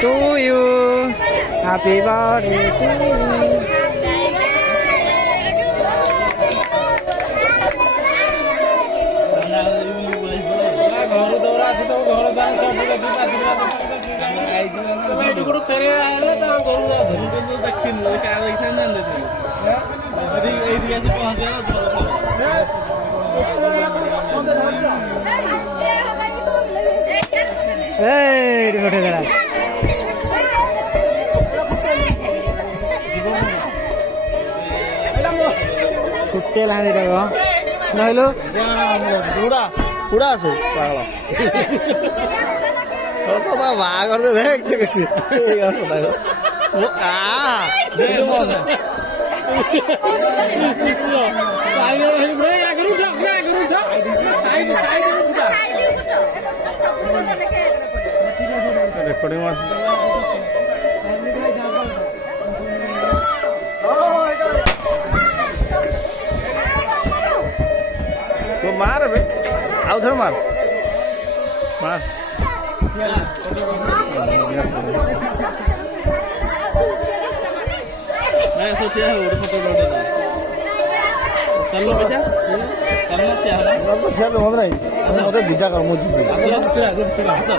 To you, happy birthday to you. ছুটতে লাগাই দেব নহলো পুরা পুরা আছে পাগলা ছোটটা বাঘর দেখছে এই অবস্থা ও আ দেখো মজা রেকর্ডিং আছে तो मार बे आओ उधर मार मार मैं सोचा है और फोटो डाल देना चल लो कैसा करना चाहिए ना तो चल मत नहीं अच्छा मत बिटा कर मुझे अच्छा चला चला अच्छा